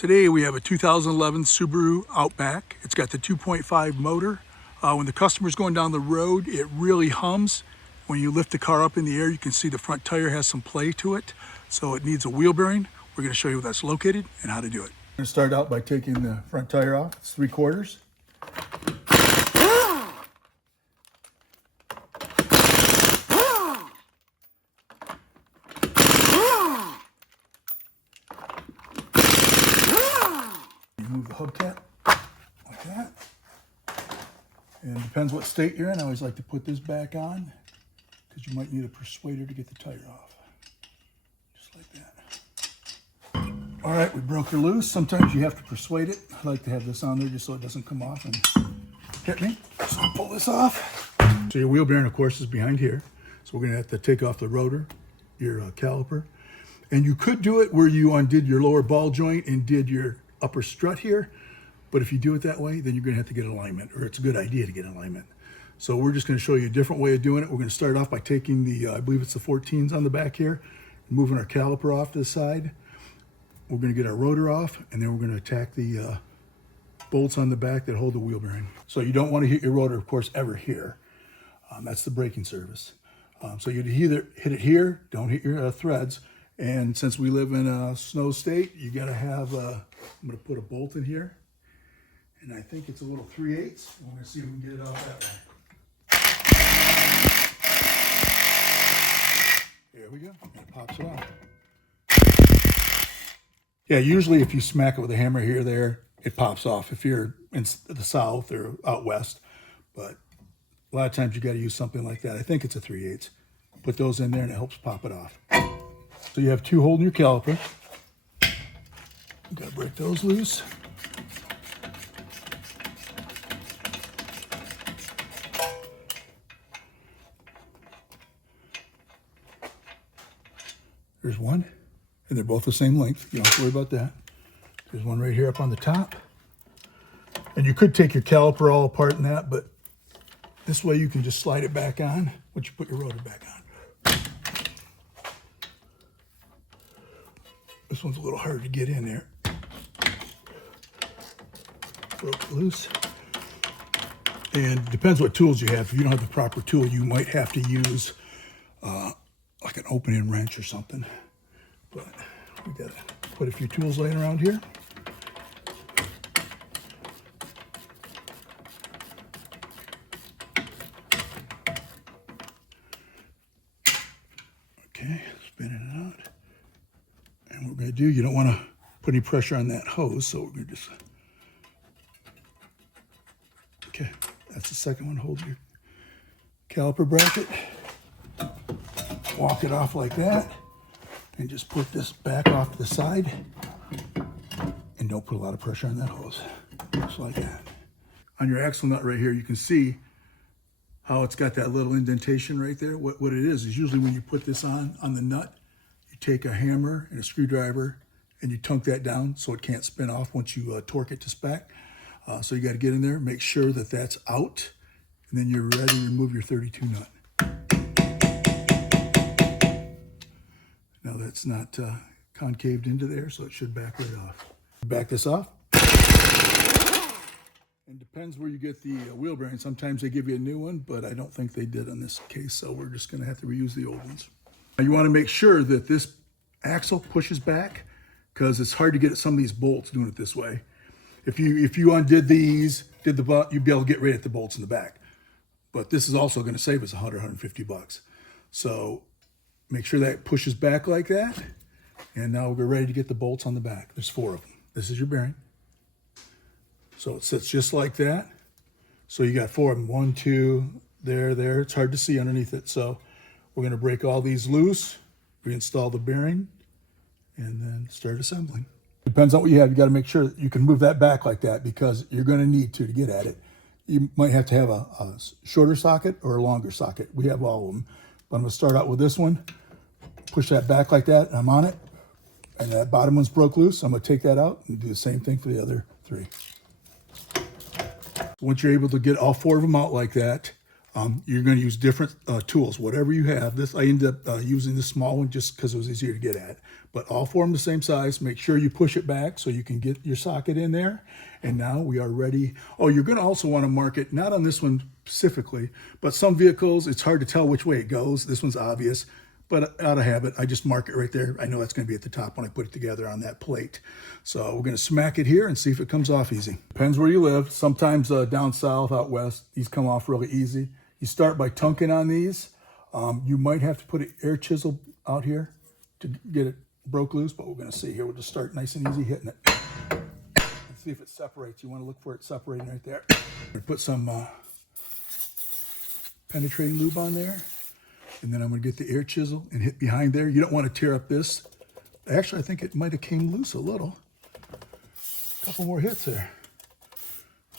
Today we have a 2011 Subaru Outback. It's got the 2.5 motor. When the customer's going down the road, it really hums. When you lift the car up in the air, you can see the front tire has some play to it. So it needs a wheel bearing. We're going to show you where that's located and how to do it. I'm going to start out by taking the front tire off. It's 3/4. Remove the hubcap like that. And it depends what state you're in. I always like to put this back on because you might need a persuader to get the tire off. Just like that. All right, we broke her loose. Sometimes you have to persuade it. I like to have this on there just so it doesn't come off and hit me. So I'll pull this off. So your wheel bearing, of course, is behind here. So we're gonna have to take off the rotor, your caliper. And you could do it where you undid your lower ball joint and did your upper strut here. But if you do it that way, then you're gonna have to get alignment, or it's a good idea to get alignment. So we're just gonna show you a different way of doing it. We're gonna start off by taking the, I believe it's the 14s on the back here, moving our caliper off to the side. We're gonna get our rotor off, and then we're gonna attack the bolts on the back that hold the wheel bearing. So you don't wanna hit your rotor, of course, ever here. That's the braking surface. So you'd either hit it here, don't hit your threads. And since we live in a snow state, you gotta have, I'm gonna put a bolt in here. And I think it's a little 3/8. We're gonna see if we can get it off that way. There we go, it pops it off. Yeah, usually if you smack it with a hammer here or there, it pops off if you're in the south or out west. But a lot of times you gotta use something like that. I think it's a 3/8. Put those in there and it helps pop it off. So you have two holding your caliper. You gotta break those loose. There's one, and they're both the same length. You don't have to worry about that. There's one right here up on the top. And you could take your caliper all apart in that, but this way you can just slide it back on once you put your rotor back on. This one's a little hard to get in there. Broke it loose. And it depends what tools you have. If you don't have the proper tool, you might have to use like an opening wrench or something. But we gotta put a few tools laying around here. Okay, spinning it out. And what we're gonna do, you don't wanna put any pressure on that hose, so we're gonna just, okay, that's the second one. Hold your caliper bracket. Walk it off like that, and just put this back off to the side, and don't put a lot of pressure on that hose, just like that. On your axle nut right here, you can see how it's got that little indentation right there. What it is usually when you put this on the nut, you take a hammer and a screwdriver and you tunk that down so it can't spin off once you torque it to spec. So you got to get in there, make sure that that's out, and then you're ready to remove your 32 nut. Now that's not concaved into there, so it should back right off. Back this off. It depends where you get the wheel bearing. Sometimes they give you a new one, but I don't think they did in this case, so we're just gonna have to reuse the old ones. Now you wanna make sure that this axle pushes back, because it's hard to get at some of these bolts doing it this way. If you undid these, did the butt, you'd be able to get right at the bolts in the back. But this is also gonna save us $100, $150. So make sure that pushes back like that. And now we're ready to get the bolts on the back. There's 4 of them. This is your bearing. So it sits just like that. So you got 4 of them. 1, 2, there. It's hard to see underneath it. So we're gonna break all these loose, reinstall the bearing, and then start assembling. Depends on what you have. You gotta make sure that you can move that back like that, because you're gonna need to get at it. You might have to have a shorter socket or a longer socket. We have all of them. But I'm gonna start out with this one. Push that back like that, and I'm on it. And that bottom one's broke loose. I'm gonna take that out and do the same thing for the other 3. Once you're able to get all 4 of them out like that, You're going to use different tools, whatever you have. This I ended up using this small one just because it was easier to get at. But all four of them the same size. Make sure you push it back so you can get your socket in there. And now we are ready. Oh, you're going to also want to mark it, not on this one specifically, but some vehicles, it's hard to tell which way it goes. This one's obvious, but out of habit, I just mark it right there. I know that's going to be at the top when I put it together on that plate. So we're going to smack it here and see if it comes off easy. Depends where you live. Sometimes down south, out west, these come off really easy. You start by tunking on these. You might have to put an air chisel out here to get it broke loose, but we're going to see here. We'll just start nice and easy hitting it. Let's see if it separates. You want to look for it separating right there. Put some penetrating lube on there, and then I'm going to get the air chisel and hit behind there. You don't want to tear up this. Actually, I think it might have came loose a little. A couple more hits there.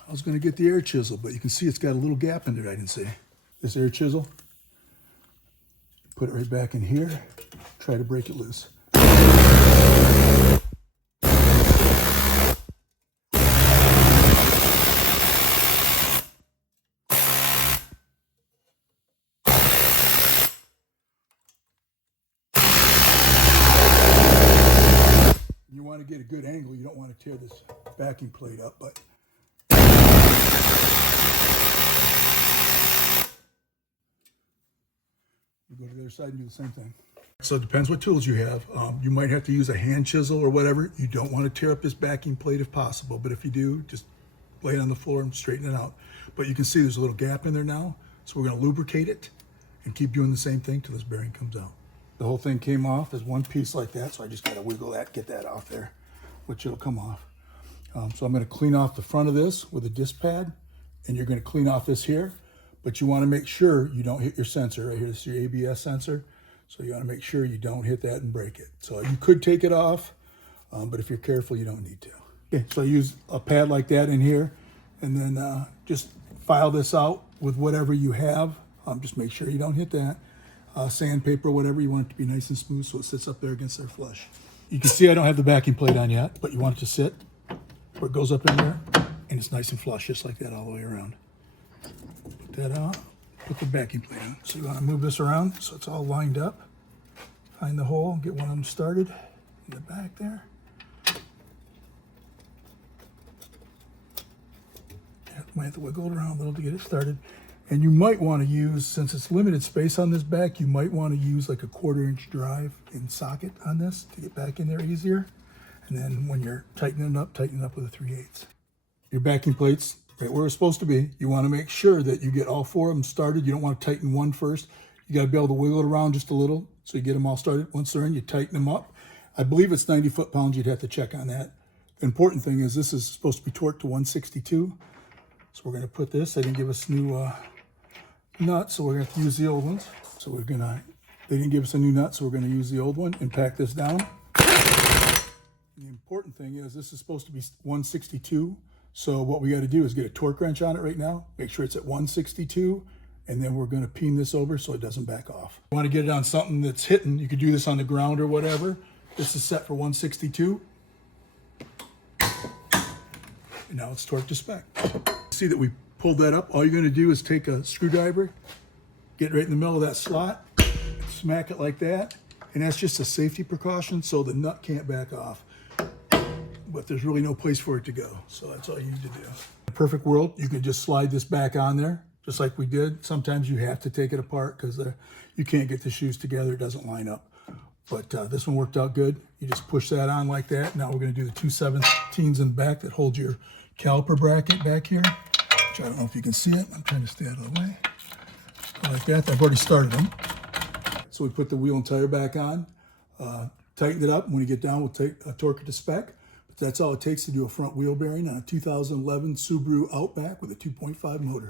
I was going to get the air chisel, but you can see it's got a little gap in there I didn't see. This air chisel, put it right back in here, try to break it loose. You want to get a good angle, you don't want to tear this backing plate up, but you go to the other side and do the same thing. So it depends what tools you have. You might have to use a hand chisel or whatever. You don't want to tear up this backing plate if possible, but if you do, just lay it on the floor and straighten it out. But you can see there's a little gap in there now, so we're going to lubricate it and keep doing the same thing till this bearing comes out. The whole thing came off as one piece like that, so I just got to wiggle that, get that off there, which it'll come off. So I'm going to clean off the front of this with a disc pad, and you're going to clean off this here. But you want to make sure you don't hit your sensor right here. This is your ABS sensor. So you want to make sure you don't hit that and break it. So you could take it off, but if you're careful, you don't need to. Okay, so use a pad like that in here, and then just file this out with whatever you have. Just make sure you don't hit that. Sandpaper, whatever, you want it to be nice and smooth so it sits up there against their flush. You can see I don't have the backing plate on yet, but you want it to sit where it goes up in there, and it's nice and flush, just like that all the way around. Put that out, put the backing plate on. So you want to move this around so it's all lined up. Find the hole, get one of them started in the back there. Yeah, might have to wiggle it around a little to get it started. And you might want to use, since it's limited space on this back, you might want to use like a 1/4-inch drive in socket on this to get back in there easier. And then when you're tightening it up, tighten it up with a 3/8. Your backing plates, right where it's supposed to be. You want to make sure that you get all four of them started. You don't want to tighten one first. You got to be able to wiggle it around just a little so you get them all started. Once they're in, you tighten them up. I believe it's 90 foot-pounds. You'd have to check on that. The important thing is this is supposed to be torqued to 162. So we're going to put this. They didn't give us new nuts, so we're going to have to use the old ones. So we're going to, they didn't give us a new nut, so we're going to use the old one and pack this down. And the important thing is this is supposed to be 162. So what we got to do is get a torque wrench on it right now, make sure it's at 162, and then we're going to peen this over so it doesn't back off. You want to get it on something that's hitting, you could do this on the ground or whatever. This is set for 162. And now it's torqued to spec. See that we pulled that up? All you're going to do is take a screwdriver, get right in the middle of that slot, smack it like that, and that's just a safety precaution so the nut can't back off. But there's really no place for it to go. So that's all you need to do. In a perfect world, you can just slide this back on there, just like we did. Sometimes you have to take it apart because you can't get the shoes together. It doesn't line up. But this one worked out good. You just push that on like that. Now we're going to do the 2/17s in the back that hold your caliper bracket back here, which I don't know if you can see it. I'm trying to stay out of the way. Like that. I've already started them. So we put the wheel and tire back on, tightened it up. When you get down, we'll torque it to spec. That's all it takes to do a front wheel bearing on a 2011 Subaru Outback with a 2.5 motor.